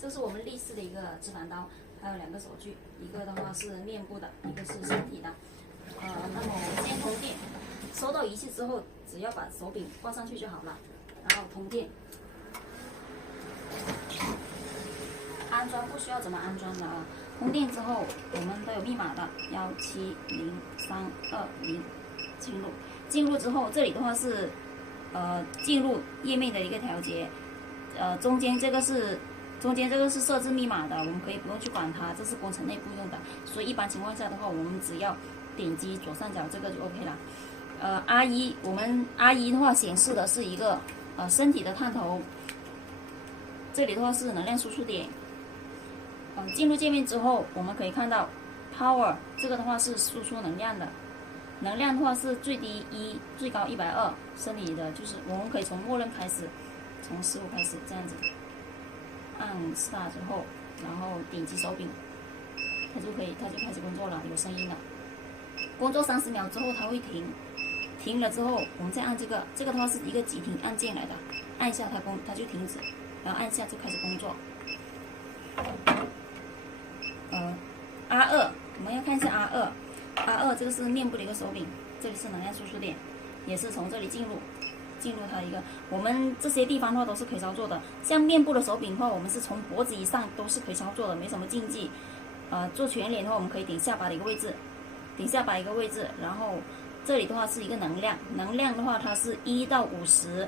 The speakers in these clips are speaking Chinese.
这是我们立式的一个直板刀，还有2个手具，一个的话是面部的，一个是身体的。那么我们先通电，收到仪器之后，只要把手柄挂上去就好了，然后通电。安装不需要怎么安装的啊？通电之后，我们都有密码的170320进入之后，这里的话是进入页面的一个调节，中间这个是设置密码的，我们可以不用去管它，这是工程内部用的，所以一般情况下的话，我们只要点击左上角这个就 OK 了。我们 R1的话显示的是一个身体的探头，这里的话是能量输出点。进入界面之后，我们可以看到 Power 这个的话是输出能量的，能量的话是最低1，最高120，身体的就是我们可以从默认开始，从15开始这样子，按 Start 之后，然后点击手柄，它就开始工作了，有声音了。工作30秒之后它会停，停了之后我们再按这个的话是一个急停按键来的，按一下它就停止，然后按下就开始工作。R2 我们要看一下 R2 这个是面部的一个手柄，这里是能量输出点，也是从这里进入它一个，我们这些地方的话都是可以操作的。像面部的手柄的话，我们是从脖子以上都是可以操作的，没什么禁忌。做全脸的话，我们可以点下巴的一个位置，然后这里的话是一个能量的话它是1到50，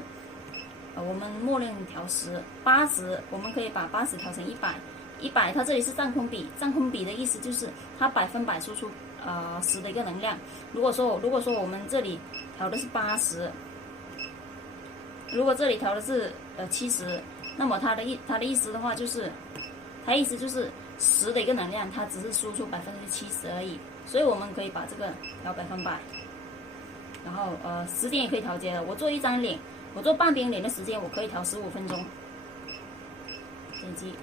我们默认调10，80我们可以把80调成100，它这里是占空比的意思就是它100%输出10的一个能量。如果说我们这里调的是80，如果这里调的是70，那么它的意思的话就是，它意思就是10的一个能量，它只是输出70%而已。所以我们可以把这个调100%，然后时间也可以调节的。我做一张脸，我做半边脸的时间我可以调15分钟，点击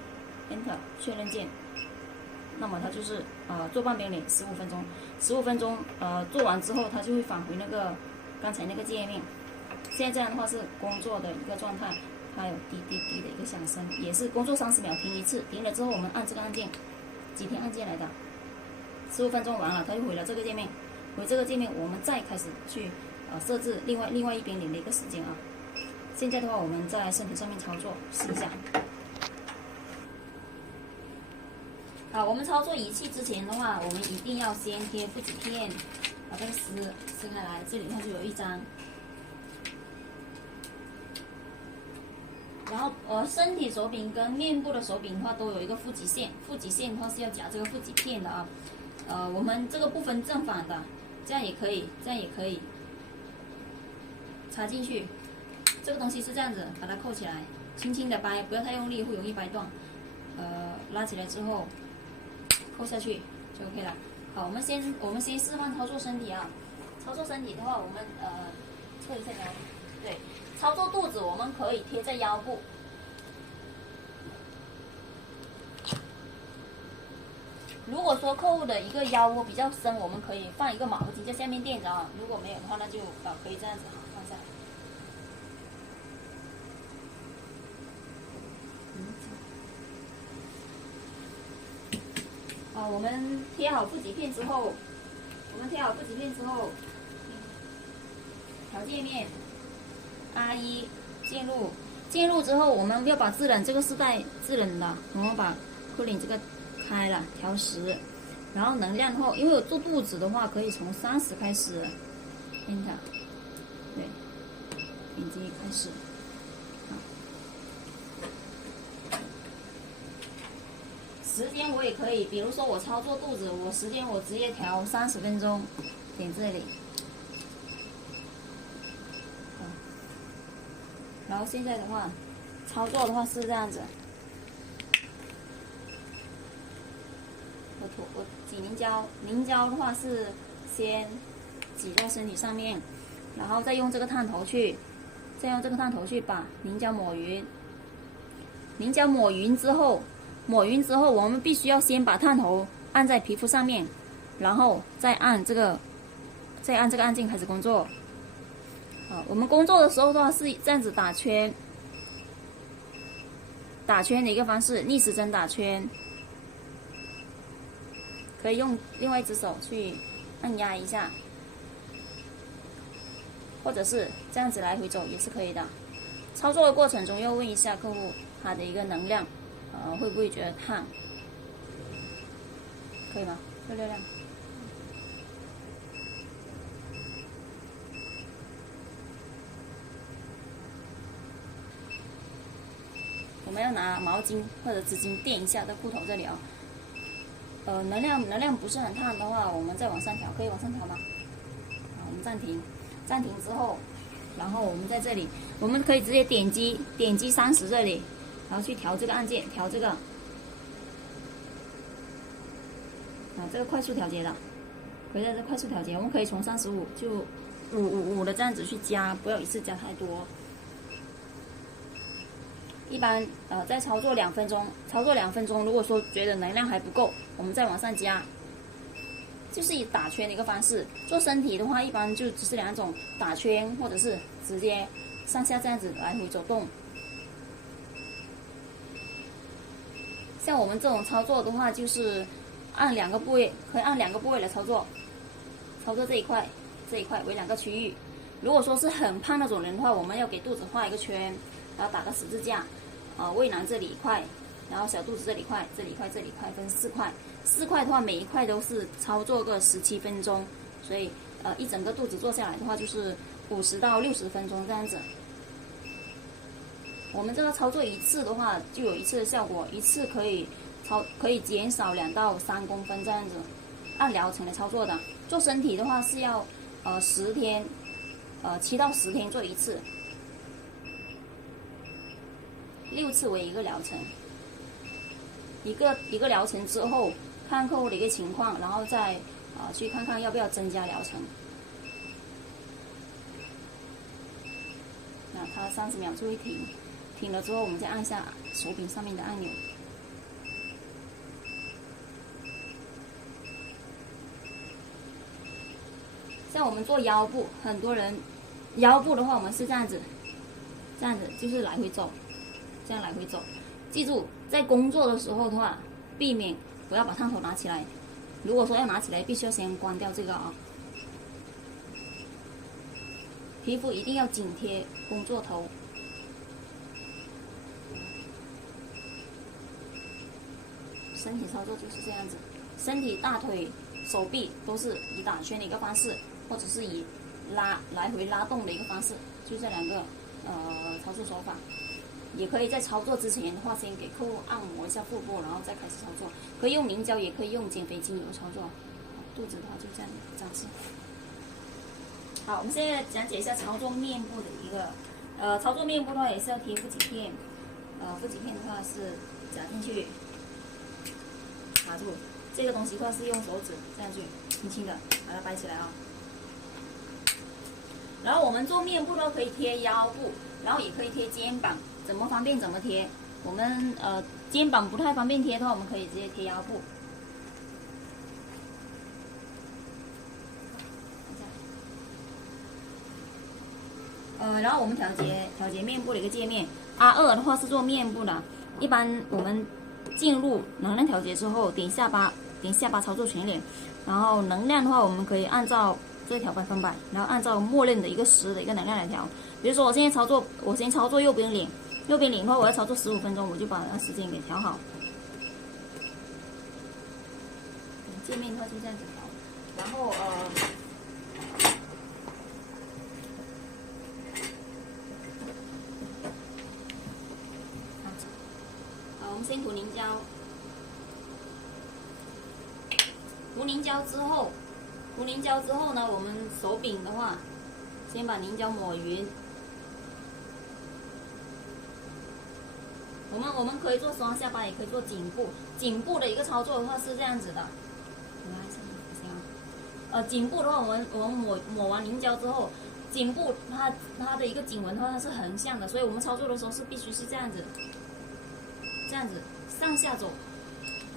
Enter 确认键，那么它就是做半边脸15分钟，15分钟做完之后它就会返回那个刚才那个界面。现在这样的话是工作的一个状态，它有滴滴滴的一个响声，也是工作30秒停一次，停了之后我们按这个按键，急停按键来的，15分钟完了它就回了这个界面，我们再开始去设置另外一边脸的一个时间啊。现在的话我们在身体上面操作试一下。我们操作仪器之前的话，我们一定要先贴负极片，把这个撕开来，这里它就有一张。然后身体手柄跟面部的手柄的话都有一个负极线，负极线的话是要夹这个负极片的啊。我们这个不分正反的，这样也可以插进去。这个东西是这样子，把它扣起来，轻轻的掰，不要太用力，会容易掰断。拉起来之后。扣下去就 OK 了。好，我们先示范操作身体啊。操作身体的话，我们测一下腰。对，操作肚子我们可以贴在腰部。如果说客户的一个腰窝比较深，我们可以放一个毛巾在下面垫着啊。如果没有的话，那就可以这样子放下来。我们贴好负极片之后，调界面 R1 进入之后，我们要把制冷，这个是带制冷的，我们把扣领这个开了，调10，然后能量后，因为我做肚子的话，可以从30开始 ，Enter， 对，点击开始。时间我也可以，比如说我操作肚子，时间我直接调30分钟，点这里。然后现在的话，操作的话是这样子。我挤凝胶的话是先挤在身体上面，然后再用这个探头去把凝胶抹匀。凝胶抹匀之后，我们必须要先把探头按在皮肤上面，然后再按这个按键开始工作。我们工作的时候的话是这样子打圈，打圈的一个方式，逆时针打圈，可以用另外一只手去按压一下，或者是这样子来回走也是可以的。操作的过程中要问一下客户他的一个能量，会不会觉得烫，可以吗？热量。我们要拿毛巾或者纸巾垫一下在裤头这里啊。能量不是很烫的话，我们再往上调，可以往上调吗？好，我们暂停之后，然后我们在这里，我们可以直接点击30这里，然后去调这个按键，调这个，这个快速调节的，可以在这快速调节，我们可以从35就5的这样子去加，不要一次加太多。一般在操作2分钟，如果说觉得能量还不够，我们再往上加，就是以打圈的一个方式。做身体的话，一般就只是2种，打圈或者是直接上下这样子来回走动。像我们这种操作的话，就是按2个部位，可以按2个部位来操作这一块为2个区域。如果说是很胖那种人的话，我们要给肚子画一个圈，然后打个十字架，胃囊这里1块，然后小肚子这里1块，这里1块，这里1块，分4块。4块的话，每一块都是操作个17分钟，所以一整个肚子做下来的话，就是50到60分钟这样子。我们这个操作一次的话，就有1次的效果，一次可以减少2到3公分这样子，按疗程来操作的。做身体的话是要10天，7到10天做1次，6次为1个疗程。一个疗程之后，看客户的一个情况，然后再去看看要不要增加疗程。那它30秒就会停，停了之后我们再按下手柄上面的按钮。像我们做腰部，很多人腰部的话，我们是这样子就是来回走，这样来回走。记住，在工作的时候的话，避免不要把烫头拿起来。如果说要拿起来，必须要先关掉这个啊。皮肤一定要紧贴工作头。身体操作就是这样子，身体、大腿、手臂都是以打圈的一个方式，或者是以来回拉动的一个方式，就这2个操作手法。也可以在操作之前的话，先给客户按摩一下腹部，然后再开始操作。可以用凝胶，也可以用减肥精油操作。肚子的话就这样展示。好，我们现在讲解一下操作面部的一个操作面部的话，也是要贴腹肌片。腹肌片的话是夹进去，卡住。这个东西的话是用手指这样去轻轻的把它掰起来啊。然后我们做面部的话，可以贴腰部，然后也可以贴肩膀。怎么方便怎么贴。我们肩膀不太方便贴的话，我们可以直接贴腰部。然后我们调节面部的一个界面。R2的话是做面部的，一般我们进入能量调节之后，点下巴操作全脸。然后能量的话，我们可以按照这条100%，然后按照默认的一个10的一个能量来调。比如说我先操作右边脸。右边脸的话，我要操作15分钟，我就把那时间给调好。界面的话就这样子调，然后我们先涂凝胶，涂凝胶之后呢，我们手柄的话，先把凝胶抹匀。我们可以做双下巴，也可以做颈部。颈部的一个操作的话是这样子的，颈部的话，我们抹完凝胶之后，颈部它的一个颈纹的话它是横向的，所以我们操作的时候是必须是这样子上下走，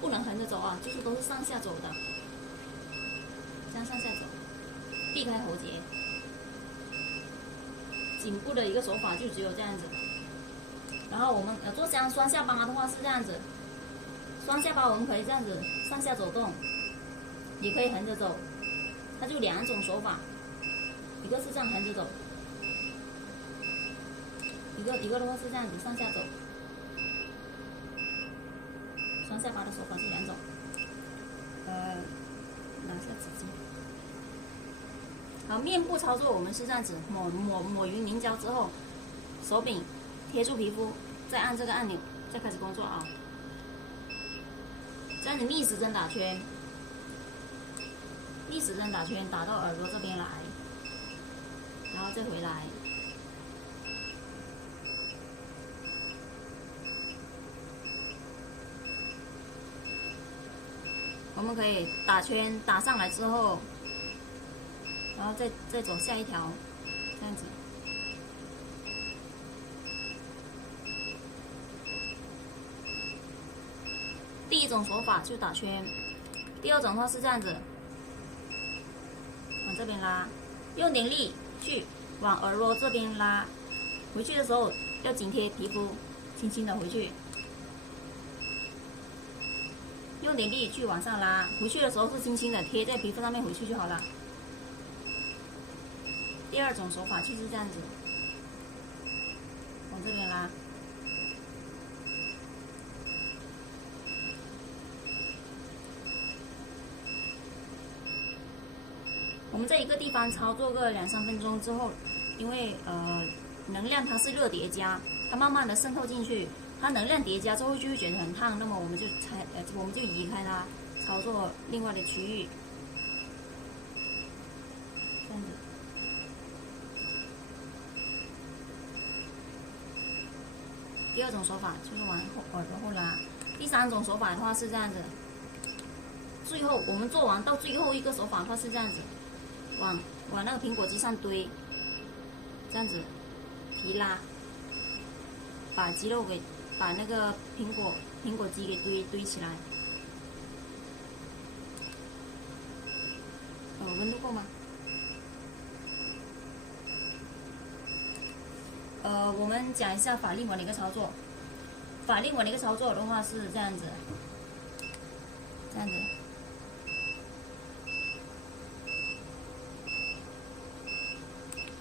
不能横着走啊，就是都是上下走的，这样上下走，避开喉结。颈部的一个手法就只有这样子。然后我们做双下巴的话是这样子，双下巴我们可以这样子上下走动，也可以横着走，它就两种手法，一个是这样横着走，一个的话是这样子上下走。双下巴的手法是两种。拿下纸巾。好，面部操作我们是这样子，抹匀凝胶之后，手柄贴住皮肤，再按这个按钮，再开始工作啊。这样子逆时针打圈，逆时针打圈打到耳朵这边来，然后再回来。我们可以打圈打上来之后，然后再走下一条，这样子。第一种手法就打圈，第二种的话是这样子，往这边拉，用点力去往耳朵这边拉，回去的时候要紧贴皮肤，轻轻的回去。用点力去往上拉，回去的时候是轻轻的贴在皮肤上面回去就好了。第二种手法就是这样子，往这边拉。我们在一个地方操作个2-3分钟之后，因为能量它是热叠加，它慢慢的渗透进去。它能量叠加之后就会觉得很烫，那么我们就移开它，操作另外的区域，这样子。第二种手法就是往耳朵后拉，第三种手法的话是这样子。最后我们做完到最后一个手法的话是这样子，往那个苹果肌上堆，这样子提拉，把肌肉给。把那个苹果肌给堆起来，温度够吗？我们讲一下法令纹的一个操作。法令纹的一个操作的话是这样子，这样子，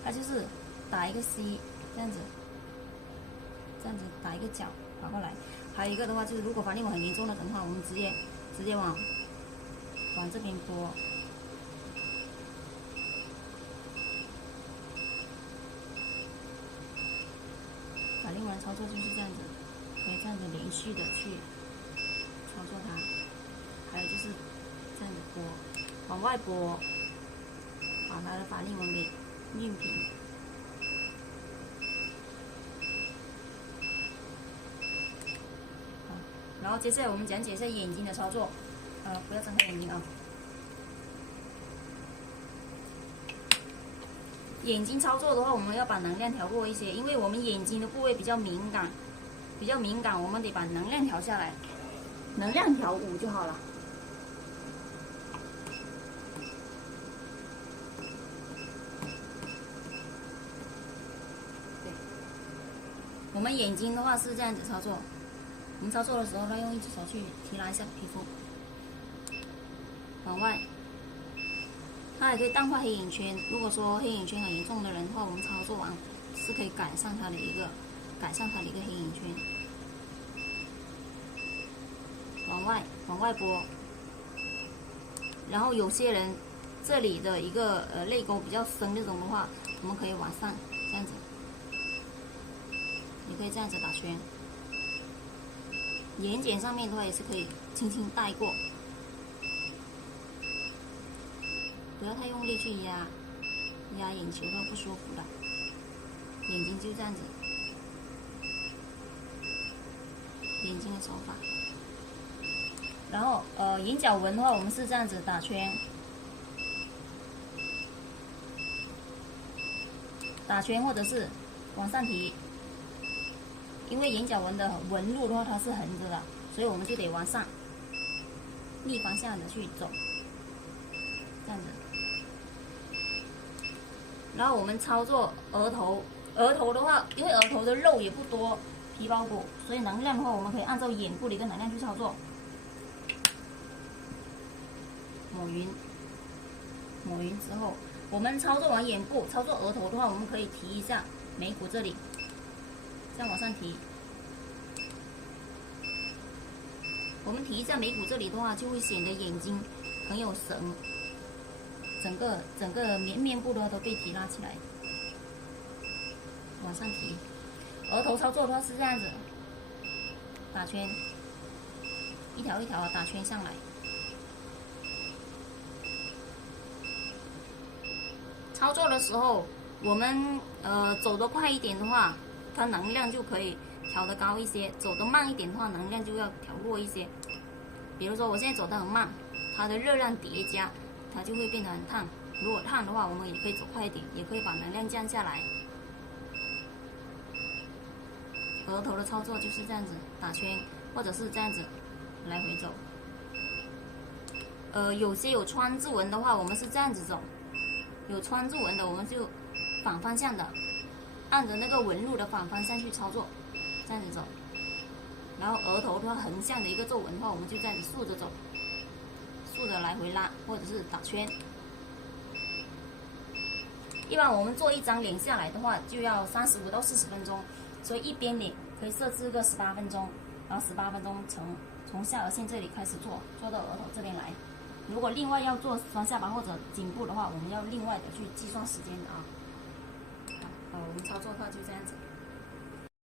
它就是打一个 C， 这样子，这样子打一个角。打过来，还有一个的话就是，如果法令纹很严重的话，我们直接往这边拨。法令纹操作就是这样子，可以这样子连续的去操作它。还有就是这样子拨，往外拨，把它的法令纹给熨平。然后接下来我们讲解一下眼睛的操作，不要睁开眼睛啊。眼睛操作的话，我们要把能量调弱一些，因为我们眼睛的部位比较敏感，我们得把能量调下来，能量调5就好了。对，我们眼睛的话是这样子操作。我们操作的时候呢，用一只手去提拉一下皮肤，往外。它也可以淡化黑眼圈。如果说黑眼圈很严重的人的话，我们操作完是可以改善它的一个黑眼圈。往外拨。然后有些人这里的一个泪沟比较深这种的话，我们可以往上这样子，也可以这样子打圈。眼睑上面的话也是可以轻轻带过，不要太用力去压眼球会不舒服的。眼睛就这样子，眼睛的手法。然后眼角纹的话，我们是这样子打圈，或者是往上提。因为眼角纹的纹路的话，它是横着的，所以我们就得往上，逆方向的去走，这样子。然后我们操作额头的话，因为额头的肉也不多，皮包裹，所以能量的话，我们可以按照眼部的一个能量去操作。抹匀，抹匀之后，我们操作完眼部，操作额头的话，我们可以提一下眉骨这里，这样往上提。我们提一下眉骨这里的话，就会显得眼睛很有神，整个面部的话都被提拉起来，往上提。额头操作的话是这样子，打圈，一条一条打圈上来。操作的时候，我们走得快一点的话，它能量就可以调得高一些；走得慢一点的话，能量就要调弱一些。比如说我现在走得很慢，它的热量叠加，它就会变得很烫。如果烫的话，我们也可以走快一点，也可以把能量降下来。额头的操作就是这样子打圈，或者是这样子来回走。有些有川字纹的话，我们是这样子走；有川字纹的，我们就反方向的，按着那个纹路的反方向去操作，这样子走。然后额头的话，横向的一个皱纹的话，我们就这样子竖着走，竖着来回拉，或者是打圈。一般我们做一张脸下来的话，就要35到40分钟，所以一边脸可以设置个18分钟，然后18分钟从下颚线这里开始做，做到额头这边来。如果另外要做双下巴或者颈部的话，我们要另外的去计算时间的啊。我们操作的话就这样子。